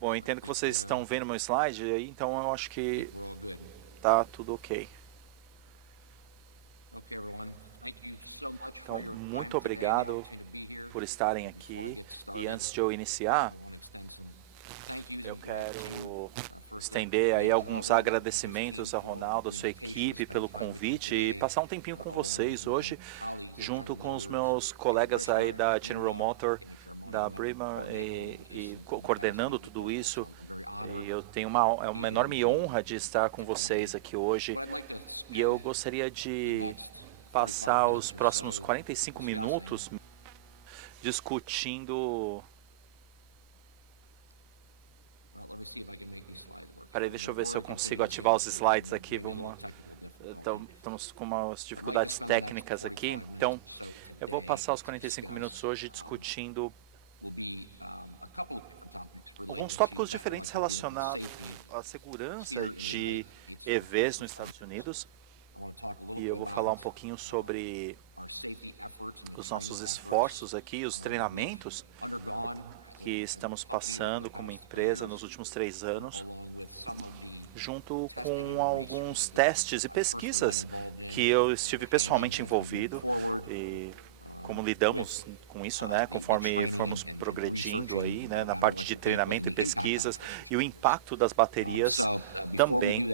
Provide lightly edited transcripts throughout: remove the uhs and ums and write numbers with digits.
Bom, eu entendo que vocês estão vendo meu slide aí, então eu acho que tá tudo ok. Então, muito obrigado por estarem aqui. E antes de eu iniciar, eu quero estender aí alguns agradecimentos a Ronaldo, a sua equipe pelo convite e passar um tempinho com vocês hoje, junto com os meus colegas aí da General Motor, da Brima e coordenando tudo isso. E eu tenho uma enorme honra de estar com vocês aqui hoje. E eu gostaria de passar os próximos 45 minutos discutindo. Peraí, deixa eu ver se eu consigo ativar os slides aqui. Vamos lá. Estamos com umas dificuldades técnicas aqui. Então, eu vou passar os 45 minutos hoje discutindo alguns tópicos diferentes relacionados à segurança de EVs nos Estados Unidos. E eu vou falar um pouquinho sobre os nossos esforços aqui, os treinamentos que estamos passando como empresa nos últimos 3 anos, junto com alguns testes e pesquisas que eu estive pessoalmente envolvido e como lidamos com isso, né, conforme formos progredindo aí, né, na parte de treinamento e pesquisas e o impacto das baterias também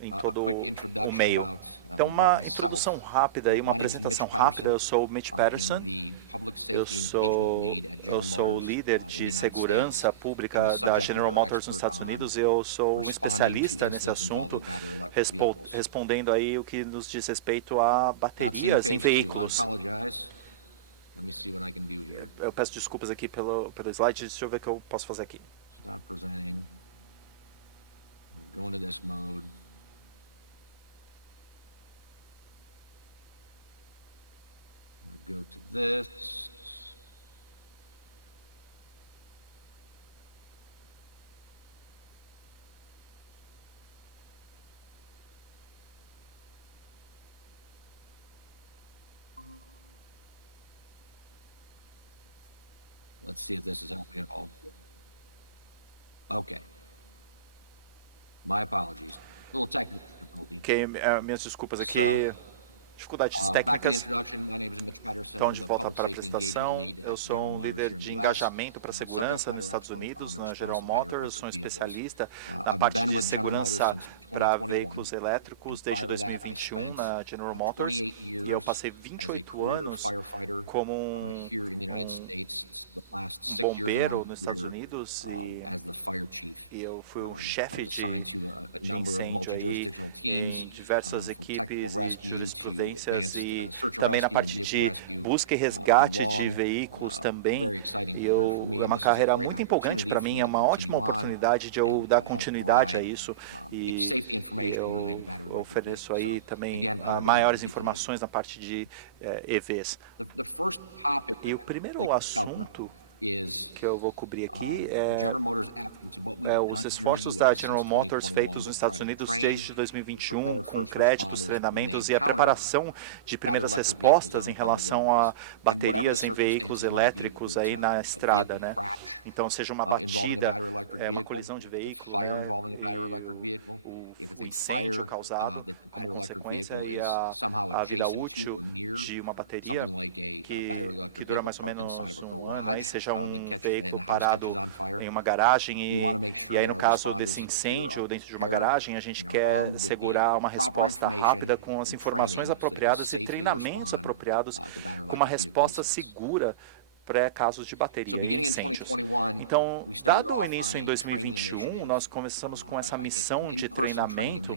em todo o meio. Então, uma introdução rápida e uma apresentação rápida. Eu sou o Mitch Patterson, eu sou o líder de segurança pública da General Motors nos Estados Unidos. Eu sou um especialista nesse assunto, respondendo aí o que nos diz respeito a baterias em veículos. Eu peço desculpas aqui pelo slide, deixa eu ver o que eu posso fazer aqui. Ok, minhas desculpas aqui, dificuldades técnicas. Então, de volta para a apresentação, eu sou um líder de engajamento para segurança nos Estados Unidos, na General Motors. Eu sou um especialista na parte de segurança para veículos elétricos desde 2021 na General Motors. E eu passei 28 anos como um, um bombeiro nos Estados Unidos e eu fui um chefe de incêndio aí em diversas equipes e jurisprudências e também na parte de busca e resgate de veículos também. É uma carreira muito empolgante para mim, é uma ótima oportunidade de eu dar continuidade a isso e eu ofereço aí também maiores informações na parte de EVs. E o primeiro assunto que eu vou cobrir aqui é os esforços da General Motors feitos nos Estados Unidos desde 2021, com créditos, treinamentos e a preparação de primeiras respostas em relação a baterias em veículos elétricos aí na estrada, né? Então, seja uma batida, uma colisão de veículo, né? E o incêndio causado como consequência e a vida útil de uma bateria que dura mais ou menos um ano, aí seja um veículo parado em uma garagem e aí no caso desse incêndio dentro de uma garagem, a gente quer segurar uma resposta rápida com as informações apropriadas e treinamentos apropriados com uma resposta segura para casos de bateria e incêndios. Então, dado o início em 2021, nós começamos com essa missão de treinamento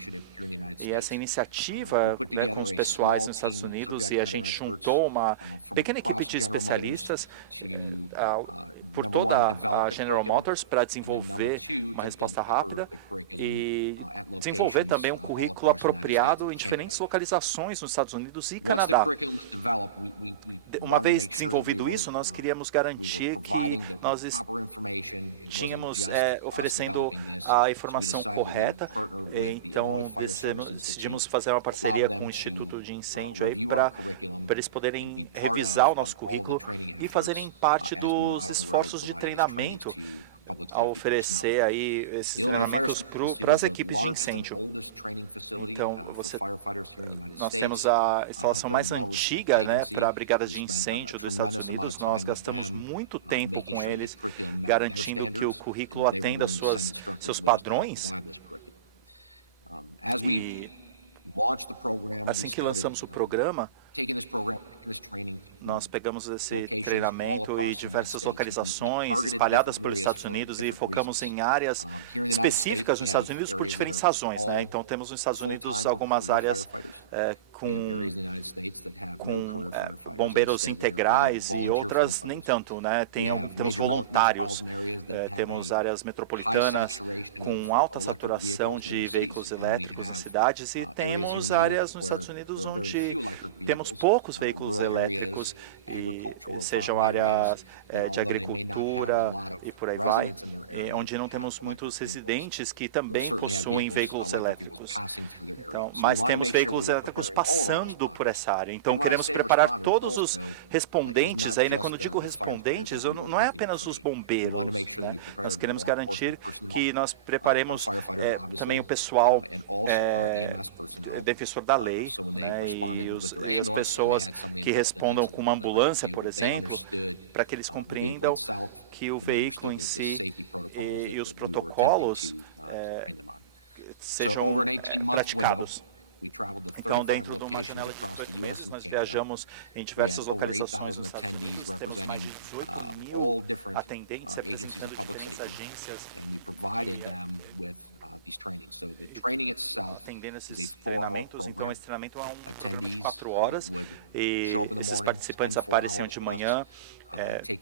e essa iniciativa, né, com os pessoais nos Estados Unidos e a gente juntou uma pequena equipe de especialistas por toda a General Motors para desenvolver uma resposta rápida e desenvolver também um currículo apropriado em diferentes localizações nos Estados Unidos e Canadá. Uma vez desenvolvido isso, nós queríamos garantir que nós tínhamos oferecendo a informação correta. Então decidimos fazer uma parceria com o Instituto de Incêndio aí para eles poderem revisar o nosso currículo e fazerem parte dos esforços de treinamento a oferecer aí esses treinamentos para as equipes de incêndio. Então, nós temos a instalação mais antiga, né, para brigadas de incêndio dos Estados Unidos. Nós gastamos muito tempo com eles, garantindo que o currículo atenda seus padrões. E assim que lançamos o programa, nós pegamos esse treinamento e diversas localizações espalhadas pelos Estados Unidos e focamos em áreas específicas nos Estados Unidos por diferentes razões, né? Então temos nos Estados Unidos algumas áreas com bombeiros integrais e outras nem tanto, né? Temos voluntários, temos áreas metropolitanas com alta saturação de veículos elétricos nas cidades e temos áreas nos Estados Unidos onde temos poucos veículos elétricos, e sejam áreas de agricultura e por aí vai, onde não temos muitos residentes que também possuem veículos elétricos. Então, mas temos veículos elétricos passando por essa área. Então, queremos preparar todos os respondentes. Aí, né, quando eu digo respondentes, não é apenas os bombeiros, né? Nós queremos garantir que nós preparemos também o pessoal defensor da lei, né? E as pessoas que respondam com uma ambulância, por exemplo, para que eles compreendam que o veículo em si e os protocolos sejam praticados. Então, dentro de uma janela de 18 meses, nós viajamos em diversas localizações nos Estados Unidos. Temos mais de 18 mil atendentes representando diferentes agências e atendendo esses treinamentos. Então, esse treinamento é um programa de 4 horas e esses participantes apareciam de manhã,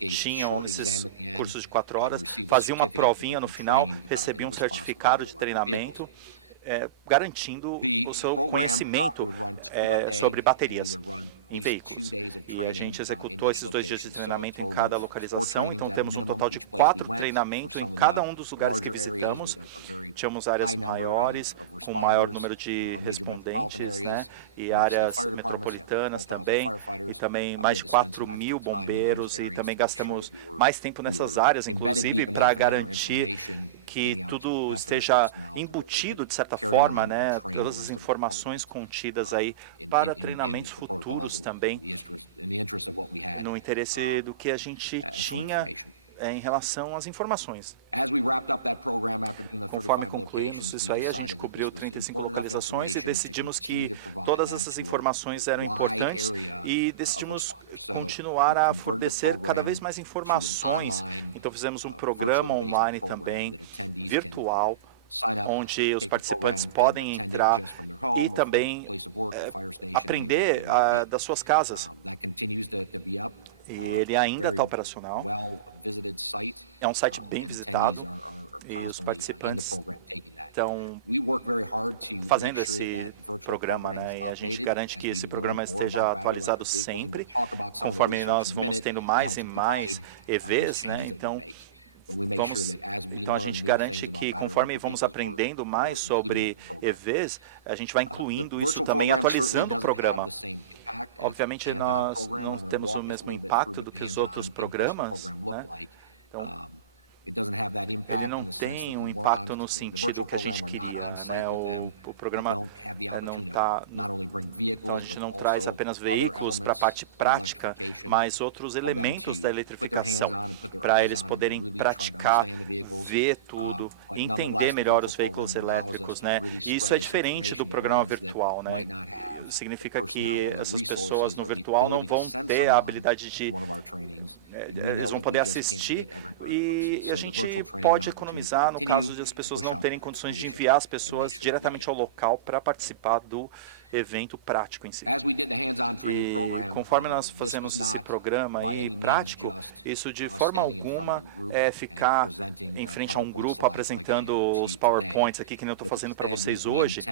tinham esses cursos de 4 horas, faziam uma provinha no final, recebiam um certificado de treinamento, garantindo o seu conhecimento sobre baterias em veículos. E a gente executou esses 2 dias de treinamento em cada localização, então temos um total de 4 treinamentos em cada um dos lugares que visitamos. Tínhamos áreas maiores, com maior número de respondentes, né? E áreas metropolitanas também, e também mais de 4 mil bombeiros, e também gastamos mais tempo nessas áreas, inclusive, para garantir que tudo esteja embutido, de certa forma, né? Todas as informações contidas aí para treinamentos futuros também, no interesse do que a gente tinha em relação às informações. Conforme concluímos isso aí, a gente cobriu 35 localizações e decidimos que todas essas informações eram importantes e decidimos continuar a fornecer cada vez mais informações. Então fizemos um programa online também, virtual, onde os participantes podem entrar e também aprender das suas casas. E ele ainda está operacional. É um site bem visitado. E os participantes estão fazendo esse programa, né? E a gente garante que esse programa esteja atualizado sempre, conforme nós vamos tendo mais e mais EVs, né? Então a gente garante que conforme vamos aprendendo mais sobre EVs, a gente vai incluindo isso também, atualizando o programa. Obviamente nós não temos o mesmo impacto do que os outros programas, né? Então ele não tem um impacto no sentido que a gente queria, né? O programa não está... Então a gente não traz apenas veículos para a parte prática, mas outros elementos da eletrificação, para eles poderem praticar, ver tudo, entender melhor os veículos elétricos, né? E isso é diferente do programa virtual, né? Significa que essas pessoas no virtual não vão ter a habilidade de... Eles vão poder assistir e a gente pode economizar no caso de as pessoas não terem condições de enviar as pessoas diretamente ao local para participar do evento prático em si. E conforme nós fazemos esse programa aí prático, isso de forma alguma é ficar em frente a um grupo apresentando os PowerPoints aqui, que nem eu estou fazendo para vocês hoje.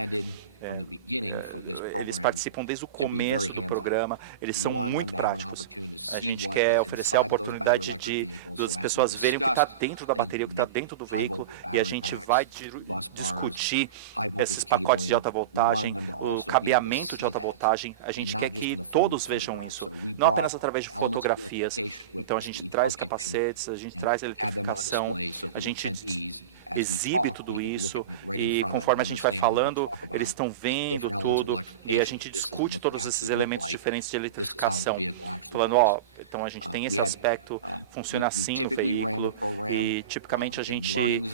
Eles participam desde o começo do programa, eles são muito práticos. A gente quer oferecer a oportunidade das pessoas verem o que está dentro da bateria, o que está dentro do veículo, e a gente vai discutir esses pacotes de alta voltagem, o cabeamento de alta voltagem, a gente quer que todos vejam isso, não apenas através de fotografias. Então a gente traz capacetes, a gente traz eletrificação, a gente exibe tudo isso e conforme a gente vai falando, eles estão vendo tudo e a gente discute todos esses elementos diferentes de eletrificação. Falando, ó, então a gente tem esse aspecto, funciona assim no veículo e tipicamente a gente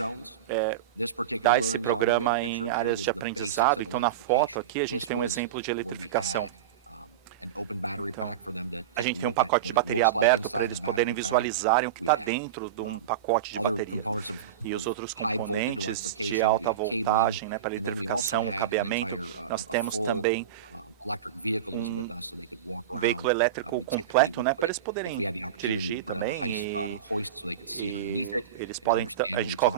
dá esse programa em áreas de aprendizado. Então na foto aqui a gente tem um exemplo de eletrificação. Então a gente tem um pacote de bateria aberto para eles poderem visualizarem o que está dentro de um pacote de bateria. E os outros componentes de alta voltagem, né, para eletrificação, o cabeamento, nós temos também um veículo elétrico completo, né, para eles poderem dirigir também e eles podem, a gente coloca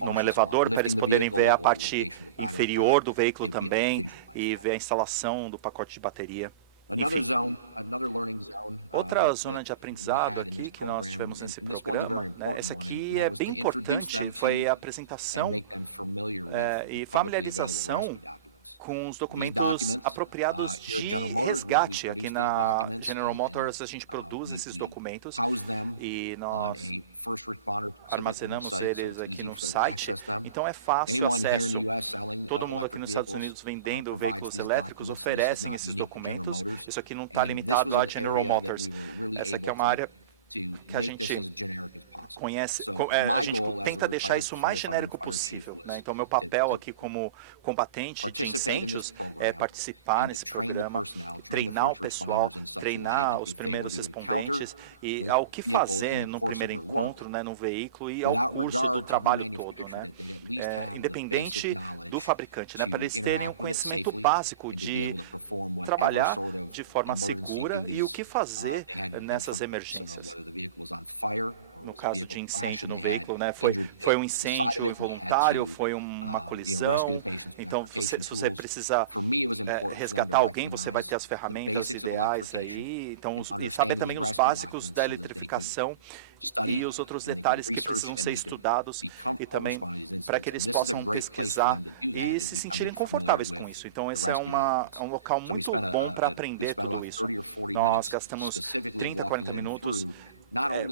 num elevador para eles poderem ver a parte inferior do veículo também e ver a instalação do pacote de bateria, enfim. Outra zona de aprendizado aqui que nós tivemos nesse programa, né, essa aqui é bem importante, foi a apresentação e familiarização com os documentos apropriados de resgate. Aqui na General Motors a gente produz esses documentos e nós armazenamos eles aqui no site, então é fácil acesso. Todo mundo aqui nos Estados Unidos vendendo veículos elétricos oferecem esses documentos. Isso aqui não está limitado à General Motors. Essa aqui é uma área que a gente conhece, a gente tenta deixar isso o mais genérico possível, né? Então, meu papel aqui como combatente de incêndios é participar nesse programa, treinar o pessoal, treinar os primeiros respondentes e ao que fazer no primeiro encontro, né, no veículo e ao curso do trabalho todo, né? Independente do fabricante, né, para eles terem o conhecimento básico de trabalhar de forma segura e o que fazer nessas emergências. No caso de incêndio no veículo, né, foi um incêndio involuntário, foi uma colisão, então se você precisa resgatar alguém, você vai ter as ferramentas ideais aí, então, e saber também os básicos da eletrificação e os outros detalhes que precisam ser estudados e também para que eles possam pesquisar e se sentirem confortáveis com isso. Então, esse é um local muito bom para aprender tudo isso. Nós gastamos 30, 40 minutos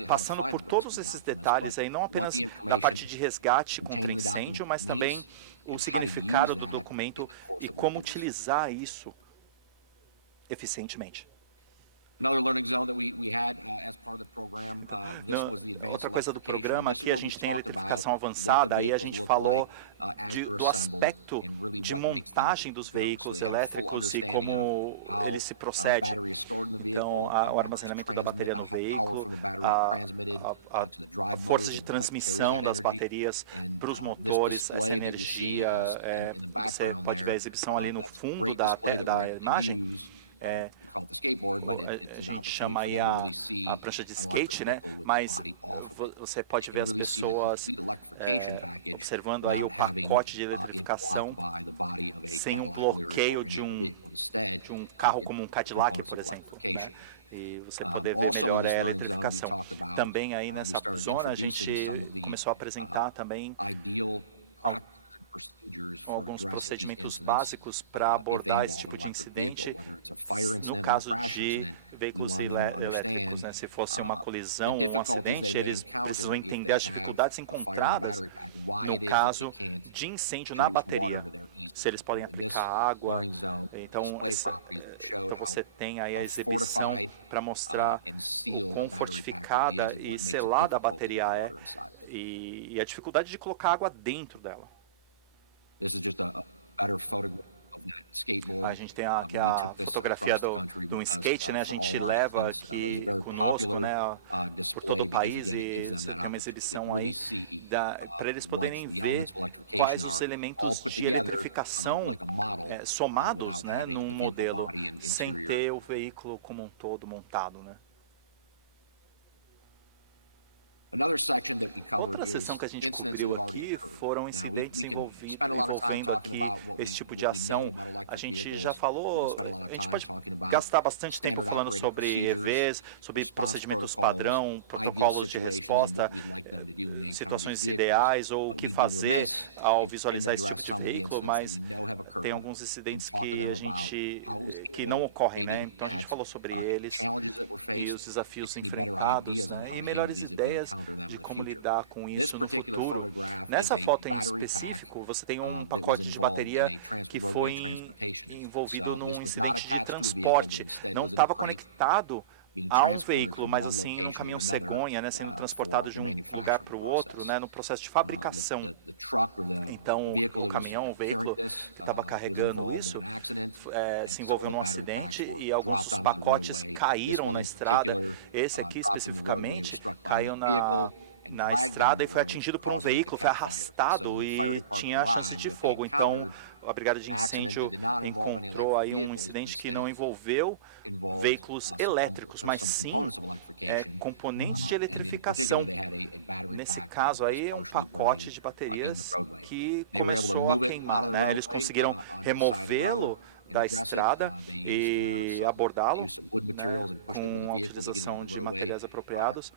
passando por todos esses detalhes, aí, não apenas da parte de resgate contra incêndio, mas também o significado do documento e como utilizar isso eficientemente. Então, outra coisa do programa aqui, a gente tem eletrificação avançada, aí a gente falou do aspecto de montagem dos veículos elétricos e como ele se procede. Então, o armazenamento da bateria no veículo, a força de transmissão das baterias para os motores, essa energia, você pode ver a exibição ali no fundo da imagem, a gente chama aí a prancha de skate, né? Mas você pode ver as pessoas observando aí o pacote de eletrificação sem um bloqueio de um carro como um Cadillac, por exemplo, né? E você poder ver melhor a eletrificação. Também aí nessa zona a gente começou a apresentar também alguns procedimentos básicos para abordar esse tipo de incidente no caso de veículos elétricos, né? Se fosse uma colisão ou um acidente, eles precisam entender as dificuldades encontradas no caso de incêndio na bateria. Se eles podem aplicar água. Então você tem aí a exibição para mostrar o quão fortificada e selada a bateria é e a dificuldade de colocar água dentro dela. A gente tem aqui a fotografia do skate, né? A gente leva aqui conosco, né, por todo o país e você tem uma exibição aí para eles poderem ver quais os elementos de eletrificação somados, né, num modelo sem ter o veículo como um todo montado, né? Outra sessão que a gente cobriu aqui foram incidentes envolvendo aqui esse tipo de ação. A gente já falou, a gente pode gastar bastante tempo falando sobre EVs, sobre procedimentos padrão, protocolos de resposta. situações ideais ou o que fazer ao visualizar esse tipo de veículo, mas tem alguns incidentes que não ocorrem, né? Então a gente falou sobre eles e os desafios enfrentados, né? E melhores ideias de como lidar com isso no futuro. Nessa foto em específico, você tem um pacote de bateria que foi envolvido num incidente de transporte. Não estava conectado a um veículo, mas assim num caminhão cegonha, né, sendo transportado de um lugar para o outro, né, no processo de fabricação. Então o caminhão, o veículo que estava carregando isso, se envolveu num acidente e alguns dos pacotes caíram na estrada. Esse aqui especificamente caiu na estrada e foi atingido por um veículo, foi arrastado e tinha a chance de fogo. Então a brigada de incêndio encontrou aí um incidente que não envolveu veículos elétricos, mas sim componentes de eletrificação. Nesse caso aí, um pacote de baterias que começou a queimar, né? Eles conseguiram removê-lo da estrada e abordá-lo, né, com a utilização de materiais apropriados.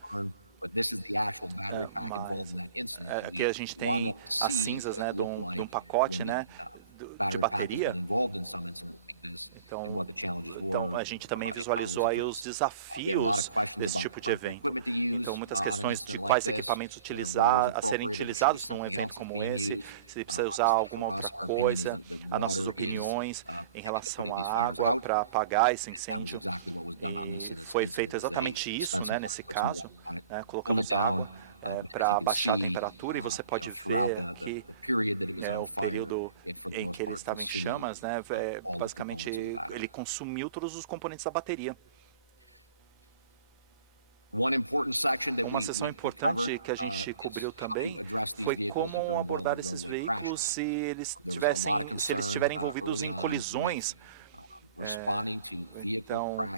Mas aqui a gente tem as cinzas, né, de um pacote, né, de bateria. Então a gente também visualizou aí os desafios desse tipo de evento. Então muitas questões de quais equipamentos utilizar, a serem utilizados num evento como esse, se precisa usar alguma outra coisa, as nossas opiniões em relação à água para apagar esse incêndio. E foi feito exatamente isso, né, nesse caso, né, colocamos água para baixar a temperatura e você pode ver aqui o período em que ele estava em chamas, né, basicamente ele consumiu todos os componentes da bateria. Uma sessão importante que a gente cobriu também foi como abordar esses veículos se eles estiverem envolvidos em colisões. É, então,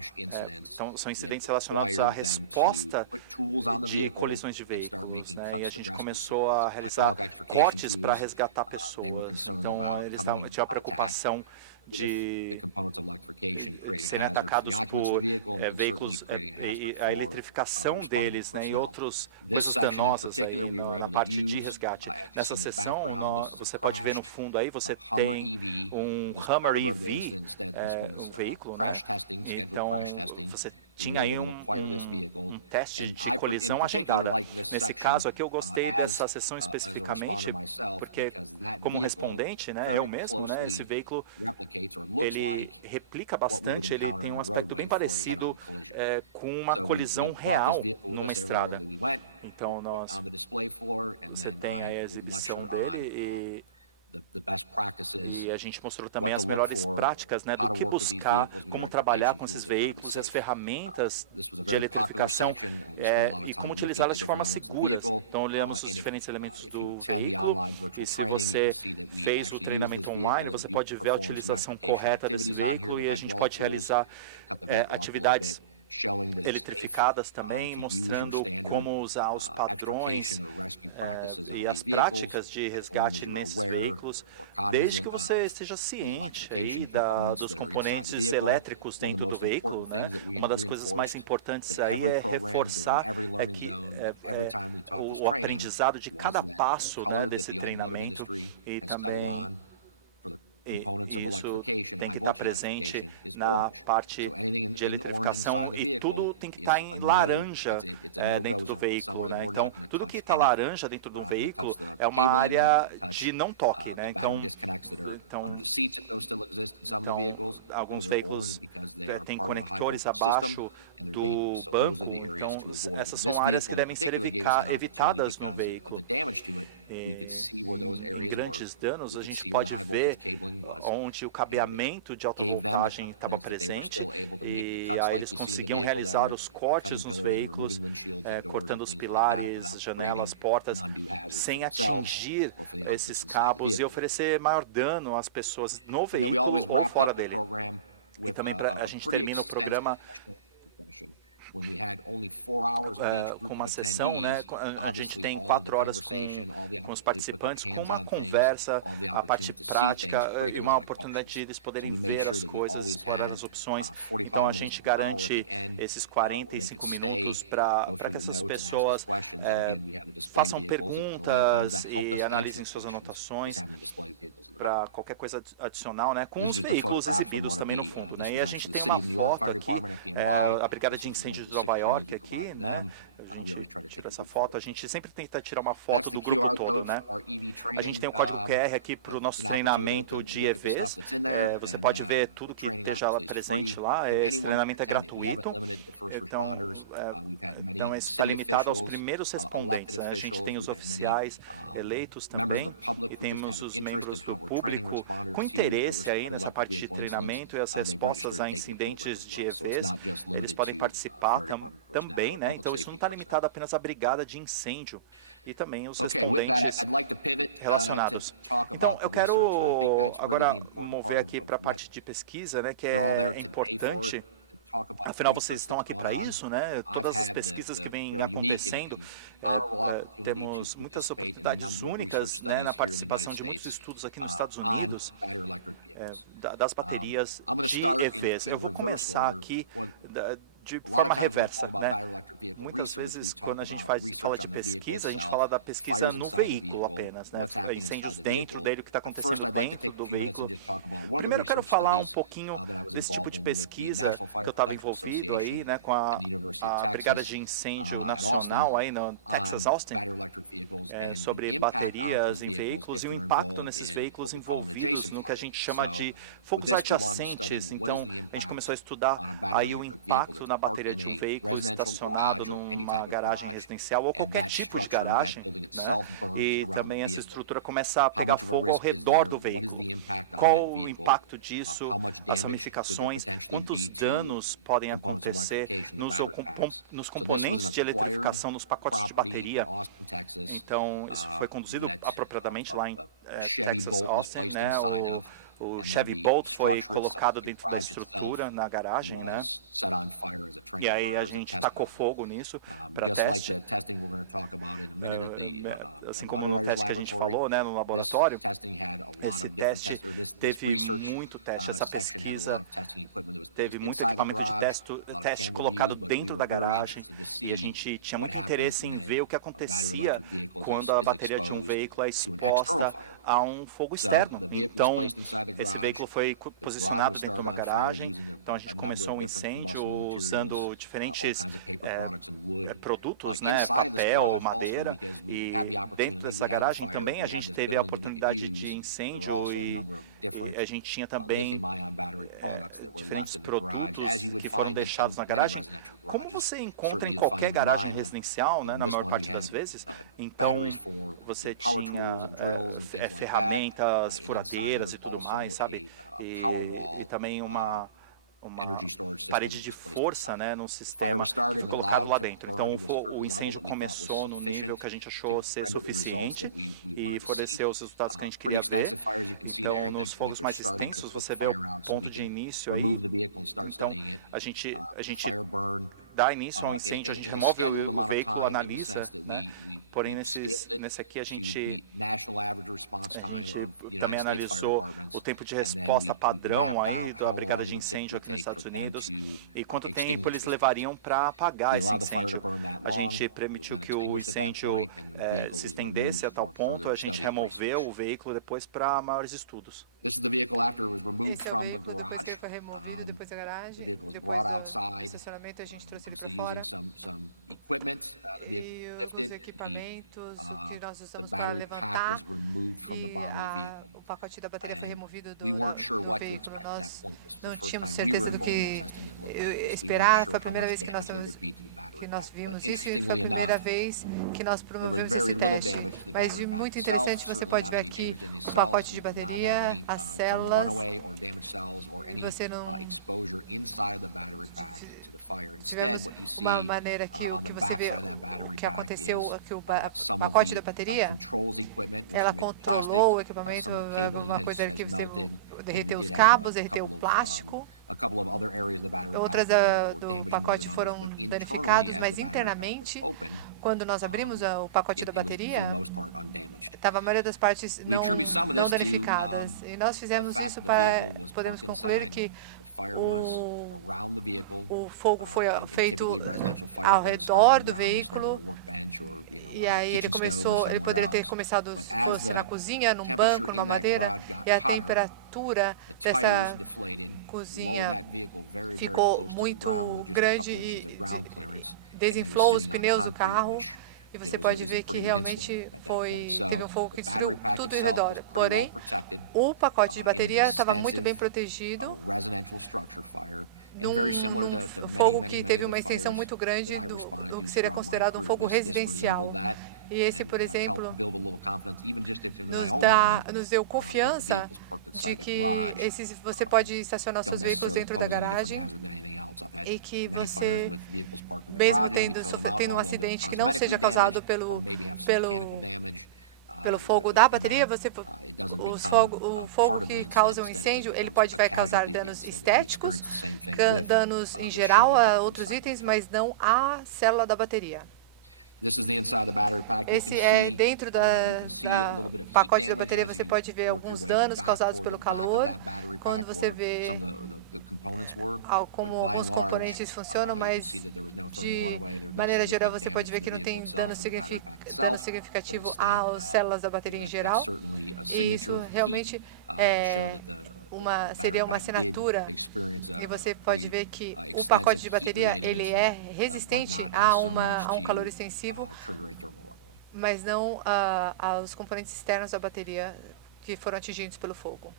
então, são incidentes relacionados à resposta de colisões de veículos, né? E a gente começou a realizar cortes para resgatar pessoas. Então, eles tinham a preocupação de de serem atacados por veículos, e a eletrificação deles, né, e outras coisas danosas aí na parte de resgate. Nessa sessão, você pode ver no fundo aí, você tem um Hummer EV, um veículo, né? Então, você tinha aí um teste de colisão agendada. Nesse caso aqui, eu gostei dessa sessão especificamente, porque como respondente, né, eu mesmo, né, esse veículo ele replica bastante, ele tem um aspecto bem parecido com uma colisão real numa estrada. Então você tem aí a exibição dele e a gente mostrou também as melhores práticas, né, do que buscar, como trabalhar com esses veículos e as ferramentas de eletrificação e como utilizá-las de forma seguras. Então olhamos os diferentes elementos do veículo e se você fez o treinamento online, você pode ver a utilização correta desse veículo e a gente pode realizar atividades eletrificadas também, mostrando como usar os padrões e as práticas de resgate nesses veículos, desde que você esteja ciente aí dos componentes elétricos dentro do veículo, né? Uma das coisas mais importantes aí é reforçar o aprendizado de cada passo, né, desse treinamento e também e isso tem que estar presente na parte de eletrificação e tudo tem que estar em laranja dentro do veículo, né? Então, tudo que está laranja dentro de um veículo é uma área de não toque, né? Então, então alguns veículos têm conectores abaixo do banco, então essas são áreas que devem ser evitadas no veículo. Em grandes danos, a gente pode ver onde o cabeamento de alta voltagem estava presente e aí eles conseguiam realizar os cortes nos veículos, cortando os pilares, janelas, portas, sem atingir esses cabos e oferecer maior dano às pessoas no veículo ou fora dele. E também a gente termina o programa com uma sessão, né? A gente tem 4 horas com os participantes, com uma conversa, a parte prática e uma oportunidade de eles poderem ver as coisas, explorar as opções. Então a gente garante esses 45 minutos para que essas pessoas façam perguntas e analisem suas anotações para qualquer coisa adicional, né, com os veículos exibidos também no fundo, né, e a gente tem uma foto aqui, a Brigada de Incêndio de Nova York aqui, né, a gente tirou essa foto, a gente sempre tenta tirar uma foto do grupo todo, né. A gente tem o código QR aqui para o nosso treinamento de EVs, você pode ver tudo que esteja presente lá, esse treinamento é gratuito, então isso está limitado aos primeiros respondentes, né? A gente tem os oficiais eleitos também e temos os membros do público com interesse aí nessa parte de treinamento e as respostas a incidentes de EVs, eles podem participar também, né? Então isso não está limitado apenas à brigada de incêndio e também os respondentes relacionados. Então eu quero agora mover aqui para a parte de pesquisa, né? Que é importante. Afinal, vocês estão aqui para isso, né? Todas as pesquisas que vêm acontecendo, temos muitas oportunidades únicas, né, na participação de muitos estudos aqui nos Estados Unidos, das baterias de EVs. Eu vou começar aqui de forma reversa, né? Muitas vezes, quando a gente fala de pesquisa, a gente fala da pesquisa no veículo apenas, né? Incêndios dentro dele, o que está acontecendo dentro do veículo. Primeiro eu quero falar um pouquinho desse tipo de pesquisa que eu estava envolvido aí, né, com a Brigada de Incêndio Nacional aí no Texas Austin, sobre baterias em veículos e o impacto nesses veículos envolvidos no que a gente chama de fogos adjacentes. Então a gente começou a estudar aí o impacto na bateria de um veículo estacionado numa garagem residencial ou qualquer tipo de garagem, né? E também essa estrutura começa a pegar fogo ao redor do veículo. Qual o impacto disso, as ramificações, quantos danos podem acontecer nos componentes de eletrificação, nos pacotes de bateria. Então, isso foi conduzido apropriadamente lá em Texas Austin, né? O Chevy Bolt foi colocado dentro da estrutura na garagem, né? E aí a gente tacou fogo nisso para teste, assim como no teste que a gente falou, né, no laboratório. Esse teste teve muito teste, essa pesquisa teve muito equipamento de teste colocado dentro da garagem e a gente tinha muito interesse em ver o que acontecia quando a bateria de um veículo é exposta a um fogo externo. Então, esse veículo foi posicionado dentro de uma garagem, então a gente começou um incêndio usando diferentes produtos, né, papel, madeira, e dentro dessa garagem também a gente teve a oportunidade de incêndio e a gente tinha também diferentes produtos que foram deixados na garagem, como você encontra em qualquer garagem residencial, né, na maior parte das vezes. Então você tinha ferramentas, furadeiras e tudo mais, sabe, e também uma parede de força, né, no sistema que foi colocado lá dentro. Então o incêndio começou no nível que a gente achou ser suficiente e forneceu os resultados que a gente queria ver. Então nos fogos mais extensos você vê o ponto de início aí. Então a gente dá início ao incêndio, a gente remove o veículo, analisa, né? Porém nesse aqui a gente também analisou o tempo de resposta padrão aí da Brigada de Incêndio aqui nos Estados Unidos e quanto tempo eles levariam para apagar esse incêndio. A gente permitiu que o incêndio se estendesse a tal ponto, a gente removeu o veículo depois para maiores estudos. Esse é o veículo depois que ele foi removido, depois da garagem, depois do estacionamento, a gente trouxe ele para fora. E alguns equipamentos, o que nós usamos para levantar, e o pacote da bateria foi removido do veículo. Nós não tínhamos certeza do que esperar. Foi a primeira vez que nós vimos isso e foi a primeira vez que nós promovemos esse teste. Mas de muito interessante, você pode ver aqui o pacote de bateria, as células. E você não... Tivemos uma maneira que o que você vê, o que aconteceu aqui, o pacote da bateria, ela controlou o equipamento, alguma coisa que você derreteu os cabos, derreteu o plástico. Outras do pacote foram danificados, mas internamente, quando nós abrimos o pacote da bateria, estava a maioria das partes não danificadas. E nós fizemos isso para podermos concluir que o fogo foi feito ao redor do veículo E aí ele poderia ter começado, se fosse na cozinha, num banco, numa madeira, e a temperatura dessa cozinha ficou muito grande e desinflou os pneus do carro. E você pode ver que realmente teve um fogo que destruiu tudo ao redor. Porém, o pacote de bateria estava muito bem protegido num fogo que teve uma extensão muito grande do que seria considerado um fogo residencial. E esse, por exemplo, nos deu confiança de que você pode estacionar seus veículos dentro da garagem e que você, mesmo tendo um acidente que não seja causado pelo fogo da bateria, o fogo que causa um incêndio, ele vai causar danos estéticos, danos em geral a outros itens, mas não à célula da bateria. Esse é dentro da pacote da bateria, você pode ver alguns danos causados pelo calor, quando você vê como alguns componentes funcionam, mas de maneira geral você pode ver que não tem dano significativo às células da bateria em geral. E isso realmente seria uma assinatura. E você pode ver que o pacote de bateria ele é resistente a um calor extensivo, mas não aos componentes externos da bateria que foram atingidos pelo fogo.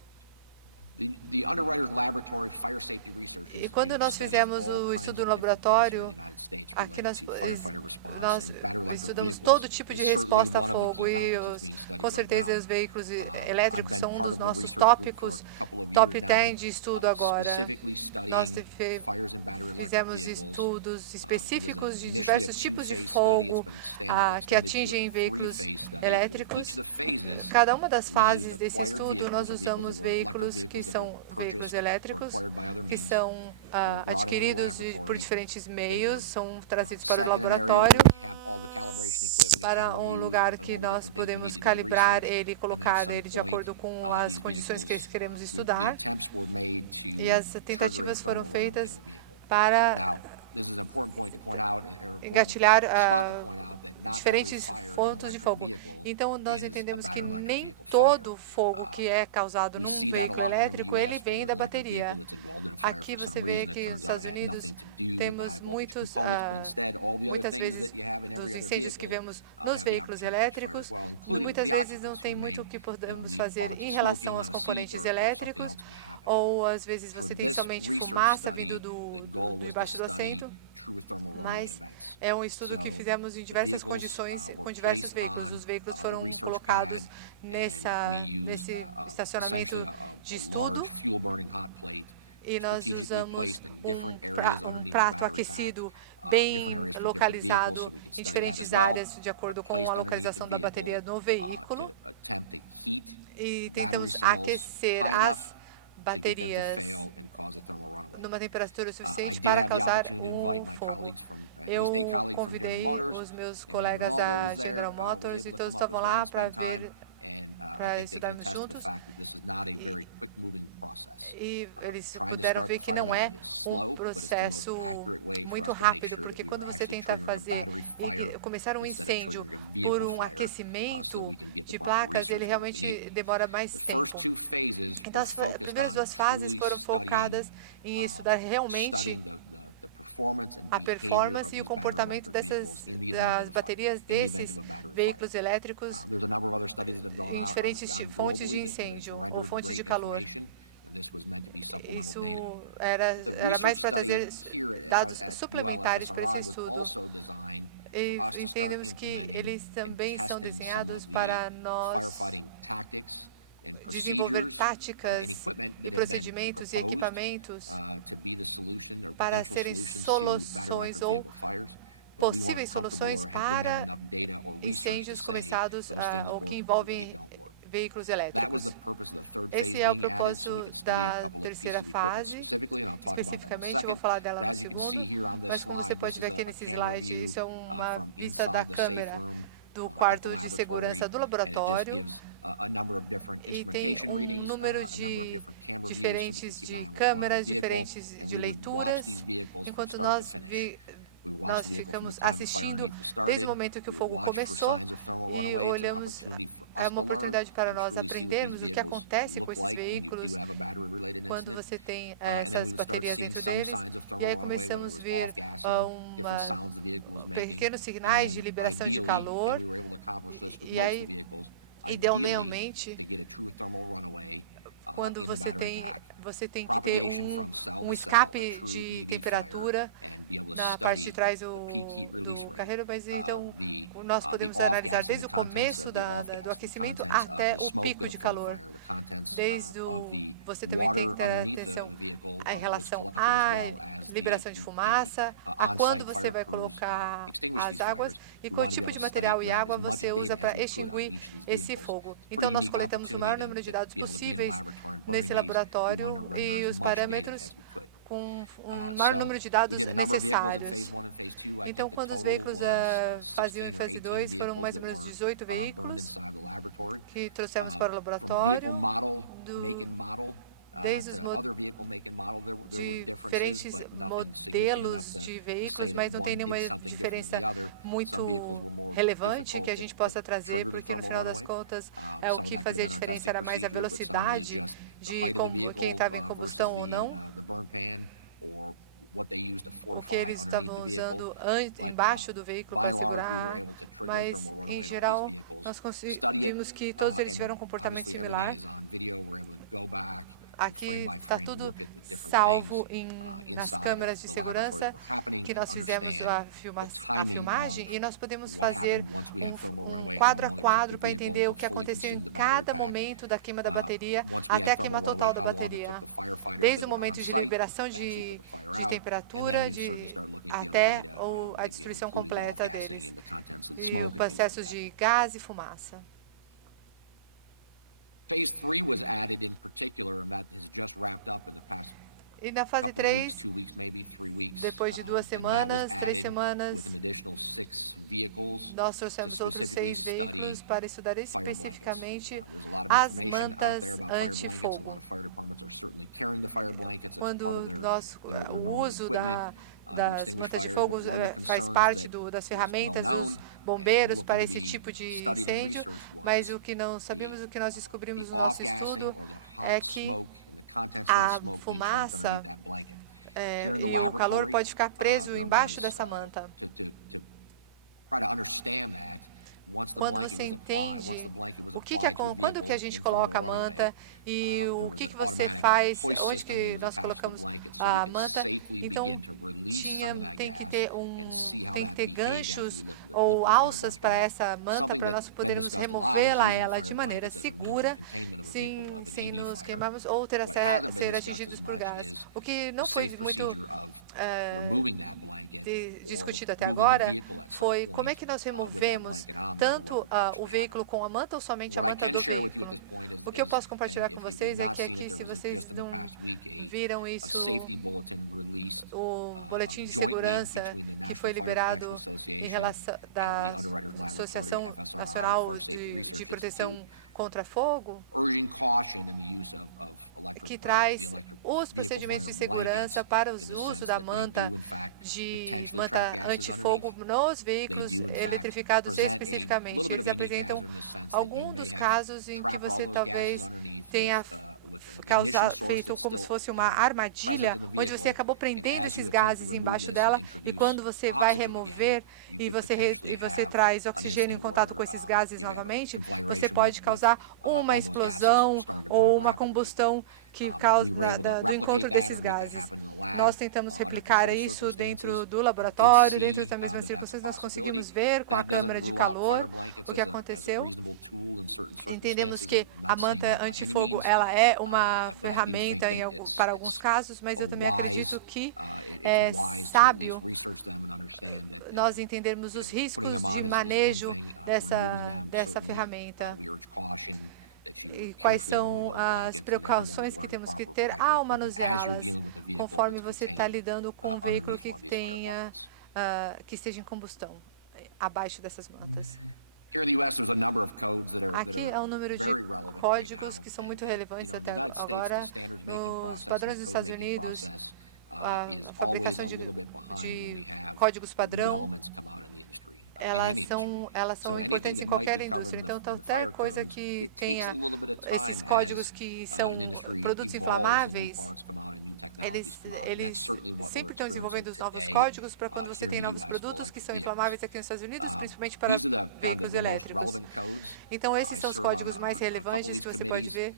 E quando nós fizemos o estudo no laboratório, aqui nós estudamos todo tipo de resposta a fogo e com certeza os veículos elétricos são um dos nossos tópicos, top 10 de estudo agora. Nós fizemos estudos específicos de diversos tipos de fogo que atingem veículos elétricos. Cada uma das fases desse estudo, nós usamos veículos que são veículos elétricos, que são adquiridos por diferentes meios, são trazidos para o laboratório, para um lugar que nós podemos calibrar ele, colocar ele de acordo com as condições que queremos estudar. E as tentativas foram feitas para engatilhar diferentes fontes de fogo. Então, nós entendemos que nem todo fogo que é causado num veículo elétrico, ele vem da bateria. Aqui você vê que nos Estados Unidos temos muitas vezes dos incêndios que vemos nos veículos elétricos, muitas vezes não tem muito o que podemos fazer em relação aos componentes elétricos, ou às vezes você tem somente fumaça vindo debaixo do assento, mas é um estudo que fizemos em diversas condições com diversos veículos. Os veículos foram colocados nesse estacionamento de estudo e nós usamos um prato aquecido bem localizado em diferentes áreas de acordo com a localização da bateria no veículo e tentamos aquecer as baterias numa temperatura suficiente para causar um fogo. Eu convidei os meus colegas da General Motors e todos estavam lá para estudarmos juntos e eles puderam ver que não é um processo muito rápido, porque quando você tenta começar um incêndio por um aquecimento de placas, ele realmente demora mais tempo. Então, as primeiras duas fases foram focadas em estudar realmente a performance e o comportamento das baterias desses veículos elétricos em diferentes fontes de incêndio ou fontes de calor. Isso era mais para trazer dados suplementares para esse estudo. E entendemos que eles também são desenhados para nós desenvolver táticas e procedimentos e equipamentos para serem soluções ou possíveis soluções para incêndios começados ou que envolvem veículos elétricos. Esse é o propósito da terceira fase. Especificamente, eu vou falar dela no segundo, mas como você pode ver aqui nesse slide, isso é uma vista da câmera do quarto de segurança do laboratório e tem um número diferentes de câmeras, diferentes de leituras, enquanto nós nós ficamos assistindo desde o momento que o fogo começou e olhamos, é uma oportunidade para nós aprendermos o que acontece com esses veículos quando você tem essas baterias dentro deles. E aí começamos a ver pequenos sinais de liberação de calor. E aí, idealmente, quando você tem que ter um escape de temperatura na parte de trás do carreiro, mas então nós podemos analisar desde o começo do aquecimento até o pico de calor. Você também tem que ter atenção em relação à liberação de fumaça, a quando você vai colocar as águas e qual tipo de material e água você usa para extinguir esse fogo. Então, nós coletamos o maior número de dados possíveis nesse laboratório e os parâmetros com um maior número de dados necessários. Então, quando os veículos faziam em fase 2, foram mais ou menos 18 veículos que trouxemos para o laboratório, desde os diferentes modelos de veículos, mas não tem nenhuma diferença muito relevante que a gente possa trazer, porque no final das contas o que fazia a diferença era mais a velocidade de quem estava em combustão ou não. O que eles estavam usando embaixo do veículo para segurar, mas em geral nós vimos que todos eles tiveram um comportamento similar. Aqui está tudo salvo nas câmeras de segurança que nós fizemos a filmagem e nós podemos fazer um quadro a quadro para entender o que aconteceu em cada momento da queima da bateria até a queima total da bateria. Desde o momento de liberação de temperatura até a destruição completa deles. E os processos de gás e fumaça. E na fase 3, depois de 3 semanas, nós trouxemos outros 6 veículos para estudar especificamente as mantas anti-fogo. Quando o uso das mantas de fogo faz parte das ferramentas dos bombeiros para esse tipo de incêndio, mas o que não sabíamos, o que nós descobrimos no nosso estudo é que a fumaça e o calor pode ficar preso embaixo dessa manta. Quando você entende quando que a gente coloca a manta e o que você faz, onde que nós colocamos a manta, então tem que ter ganchos ou alças para essa manta para nós podermos removê-la de maneira segura, sem nos queimarmos ou ser atingidos por gás. O que não foi muito discutido até agora foi como é que nós removemos tanto o veículo com a manta ou somente a manta do veículo. O que eu posso compartilhar com vocês é que aqui, se vocês não viram isso, o boletim de segurança que foi liberado em relação da Associação Nacional de Proteção contra Fogo, que traz os procedimentos de segurança para o uso da manta antifogo nos veículos eletrificados especificamente. Eles apresentam alguns dos casos em que você talvez tenha feito como se fosse uma armadilha, onde você acabou prendendo esses gases embaixo dela e quando você vai remover e você traz oxigênio em contato com esses gases novamente, você pode causar uma explosão ou uma combustão do encontro desses gases. Nós tentamos replicar isso dentro do laboratório, dentro das mesmas circunstâncias, nós conseguimos ver com a câmera de calor o que aconteceu. Entendemos que a manta antifogo ela é uma ferramenta para alguns casos, mas eu também acredito que é sábio nós entendermos os riscos de manejo dessa ferramenta e quais são as precauções que temos que ter ao manuseá-las, conforme você está lidando com um veículo que esteja em combustão, abaixo dessas mantas. Aqui é um número de códigos que são muito relevantes até agora. Nos padrões dos Estados Unidos, a fabricação de códigos padrão, elas são importantes em qualquer indústria. Então, qualquer coisa que tenha esses códigos que são produtos inflamáveis, eles sempre estão desenvolvendo os novos códigos para quando você tem novos produtos que são inflamáveis aqui nos Estados Unidos, principalmente para veículos elétricos. Então, esses são os códigos mais relevantes que você pode ver.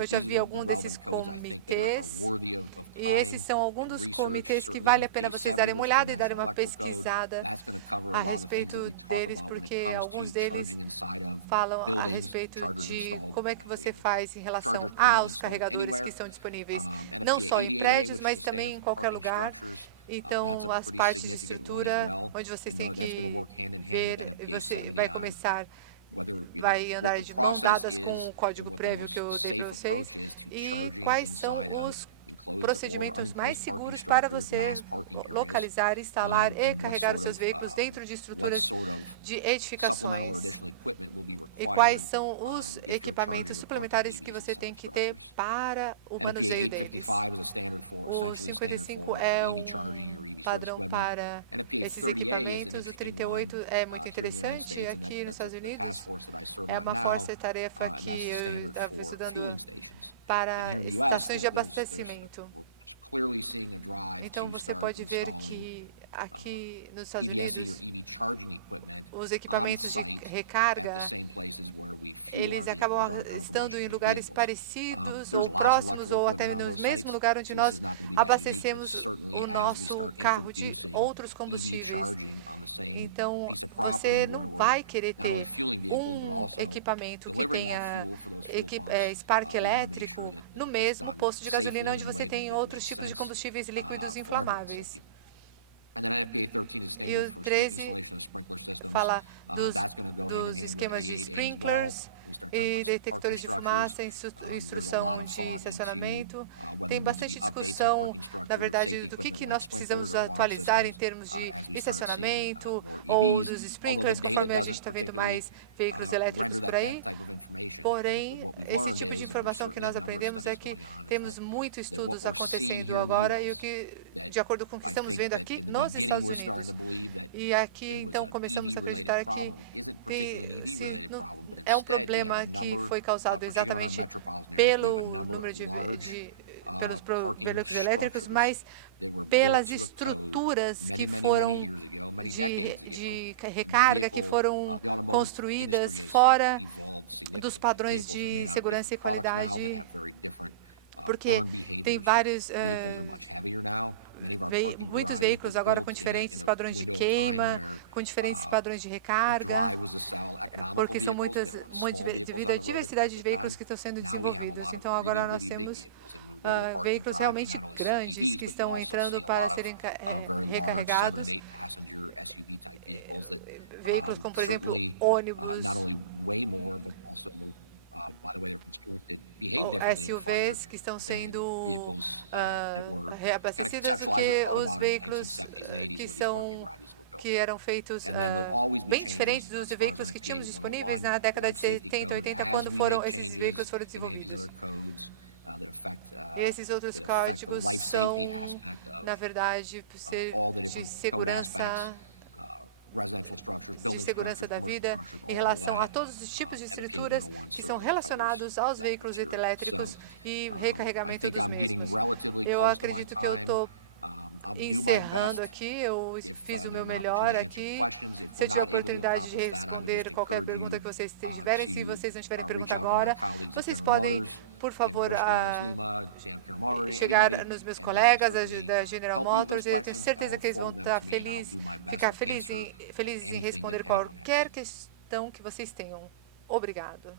Eu já vi algum desses comitês, e esses são alguns dos comitês que vale a pena vocês darem uma olhada e darem uma pesquisada a respeito deles, porque alguns deles falam a respeito de como é que você faz em relação aos carregadores que estão disponíveis, não só em prédios, mas também em qualquer lugar. Então, as partes de estrutura, onde vocês têm que ver, você vai andar de mão dadas com o código prévio que eu dei para vocês, e quais são os procedimentos mais seguros para você localizar, instalar e carregar os seus veículos dentro de estruturas de edificações. E quais são os equipamentos suplementares que você tem que ter para o manuseio deles. O 55 é um padrão para esses equipamentos. O 38 é muito interessante aqui nos Estados Unidos. É uma força-tarefa que eu estava estudando para estações de abastecimento. Então, você pode ver que aqui nos Estados Unidos, os equipamentos de recarga, eles acabam estando em lugares parecidos ou próximos ou até no mesmo lugar onde nós abastecemos o nosso carro de outros combustíveis. Então, você não vai querer ter um equipamento que tenha Spark elétrico no mesmo posto de gasolina onde você tem outros tipos de combustíveis líquidos inflamáveis. E o 13 fala dos esquemas de sprinklers e detectores de fumaça, instrução de estacionamento. Tem bastante discussão, na verdade, do que nós precisamos atualizar em termos de estacionamento ou dos sprinklers, conforme a gente está vendo mais veículos elétricos por aí. Porém, esse tipo de informação que nós aprendemos é que temos muitos estudos acontecendo agora e de acordo com o que estamos vendo aqui nos Estados Unidos. E aqui, então, começamos a acreditar que é um problema que foi causado exatamente pelo número pelos veículos elétricos, mas pelas estruturas que foram de recarga, que foram construídas fora dos padrões de segurança e qualidade, porque tem muitos veículos agora com diferentes padrões de queima, com diferentes padrões de recarga, porque são devido à diversidade de veículos que estão sendo desenvolvidos. Então agora nós temos veículos realmente grandes que estão entrando para serem recarregados, veículos como, por exemplo, ônibus, SUVs que estão sendo reabastecidas do que os veículos que eram feitos bem diferentes dos veículos que tínhamos disponíveis na década de 70, 80, quando esses veículos foram desenvolvidos. E esses outros códigos são, na verdade, de segurança da vida em relação a todos os tipos de estruturas que são relacionados aos veículos elétricos e recarregamento dos mesmos. Eu acredito que eu estou encerrando aqui, eu fiz o meu melhor aqui. Se eu tiver a oportunidade de responder qualquer pergunta que vocês tiverem, se vocês não tiverem pergunta agora, vocês podem, por favor, chegar nos meus colegas da General Motors. Eu tenho certeza que eles vão ficar felizes em responder qualquer questão que vocês tenham. Obrigado.